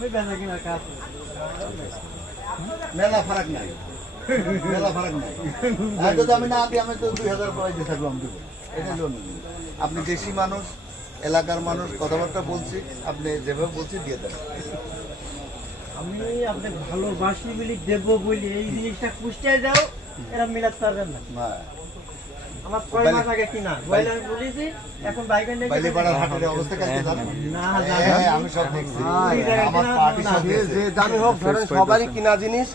আমি বেচা কিনার কাজ মেলা ফারাক নাই, মেলা ফারাক নাই। যদি আমি না দিই, আমি তো 2000 পয়সা দিয়ে থাকলাম দেবো, এটা লোন। আপনি দেশি মানুষ, এলাকার মানুষ, কথাবার্তা বলছি, আপনি যেভাবে বলছি দিয়ে দেন। আমি আপনাকে ভালোবাসি বলি দেবো বলি এই জিনিসটা কুষ্টায় যাও, এরা মিলাতে পারবেন না। আমার 6 মাস আগে কিনা বলে আমি বলেছি, এখন বাইকের নিয়ে বাইলে পাড়ার হাটের অবস্থা কালকে জানেন? না হ্যাঁ, আমি সব দেখছি। আমার পার্টি সব দেখছে। যে দামি হোক, ধরেন সবারই কিনা জিনিস,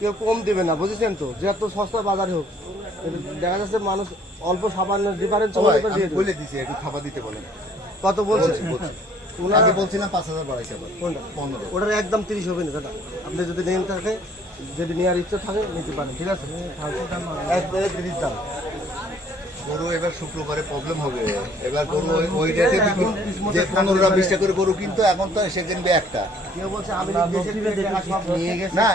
কেউ কম দেবে না, বুঝেছেন তো? যে এত সস্তা বাজারে হোক, দেখা যাচ্ছে মানুষ অল্প সামান্য ডিফারেন্স সবাই আমি বলে দিছি, একটু খাবার দিতে বলেন। কত বলছে? আগে বলছিলাম 5000 বাড়াইছে, আবার কোনটা? 15। ওটার একদম 30 হবে না দাদা। আপনি যদি নেন থাকে, যদি নেওয়ার ইচ্ছা থাকে নিতে পারেন, ঠিক আছে? একবারে 30 দাম। গরু এবার শুক্রবারে প্রবলেম হবে। এবার গরু ওই রেটে বিক্রি, যে 15-20 করে গরু কিন্তু এখন তো সে কিনবে একটা। কেউ বলছে আমি দেশের থেকে টাকা সব নিয়ে গেছি। না,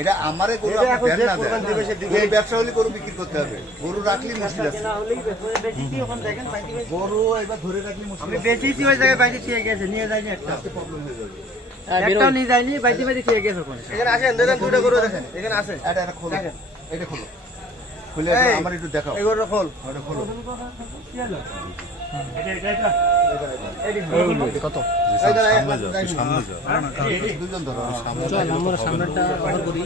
এটা আমারে গরু এটা এখন দেন যে না কোরবানি দিবে সে দিবে। এই ব্যবসা হলে গরু বিক্রি করতে হবে। গরু রাখলি মুশকিল আছে। কেনা হলেই বেশি ওখানে দেখেন বাইকে গরু এবার ধরে রাখলি মুশকিল আমি আছে। বেশিছি ওই জায়গায় বাইকে ঠিক গেছে, নিয়ে যাইনি একটা, প্রবলেম হয়ে যাবে। একটাও নিয়ে যাইনি, বাইকে বাইকে ঠিক গেছে ওখানে। এখানে আসেন, দেখেন দুটো গরু দেখেন, এখানে আছে। এটা খোলো, এটা খোলো, খুলে এই, আমার একটু দেখাও। এই গরুটা খোল। ওটা খোলো। কত? এই দাঁড়া, দুজন ধরো। আমরা সামনেটা অফার করি।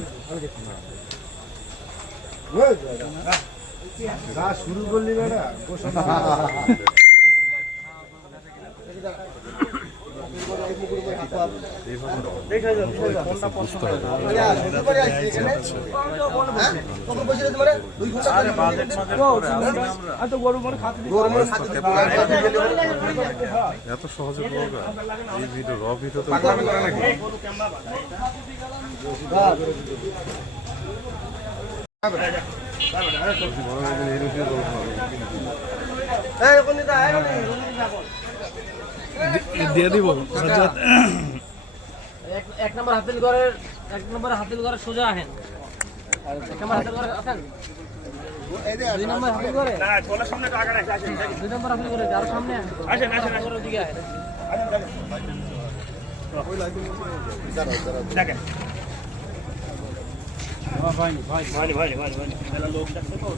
শুরু করলি বেটা। এত সহজে বলবে এই ভিডিও র ভিডিও তো দিয়ে দিব এক নম্বর হাতিল ঘরের, এক নম্বর হাতিল ঘরের সোজা আহেন। এক নম্বর হাতিল ঘরে আছেন, দুই নম্বর হাতিল ঘরে না, চলার সামনে তো আগে আসেন, দুই নম্বর হাতিল ঘরে আরো সামনে আসেন, আসেন আসেন ওদিকে আহেন। দেখেন ভাই ভাই ভাই ভাই ভাই ভাই লোক দেখতে তো